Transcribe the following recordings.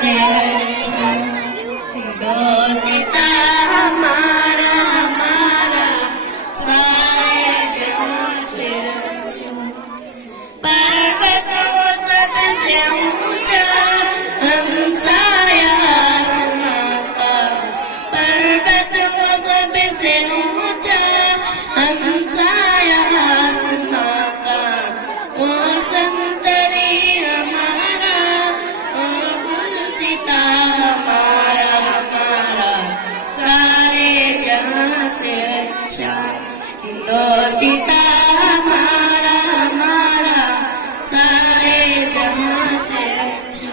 से अच्छा, हिंदोसिता हमारा हमारा सारे जहां से अच्छा। पर्वत वो सबसे ऊंचा हमसाया आसमां का, पर्वत वो सबसे ऊंचा हमसाया आसमां का, वो संतरी हमारा, वो गुलसिता हमारा हमारा सारे जहां से अच्छा, हिंदोसिता हमारा हमारा सारे जहां से अच्छा।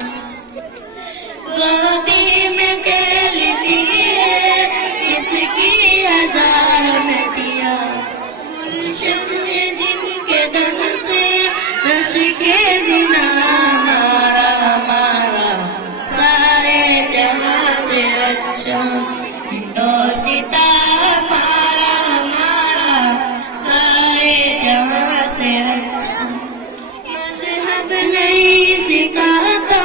गोदी में खेलती है इसकी हजार नदियां, गुलशन में जिनके दम से रश के जिना हमारा हमारा सारे जहां से अच्छा, हिंदोसिता हमारा हमारा सारे जहां से अच्छा। मजहब नहीं सिखाता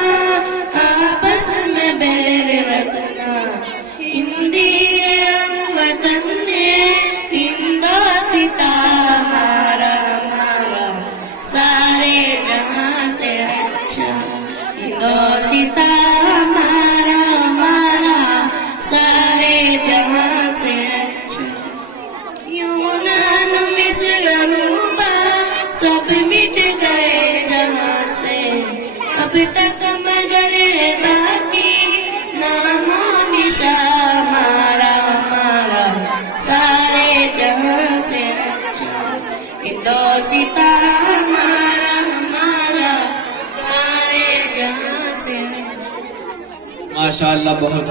आपस में बैर रखना, हिंदी हम वतन है हिंदोसिता हमारा हमारा सारे जहां से अच्छा, हिंदोसिता हमारा हमारा सारे जहां से अच्छा। यूनान मिस्र रूबा सब मिट गए जहां से, अब तक मगर है बाकी नामो निशा हमारा हमारा सारे जहां से अच्छा, हिंदोसिता हमारा हमारा सारे जहां से अच्छा। माशाअल्लाह बहुत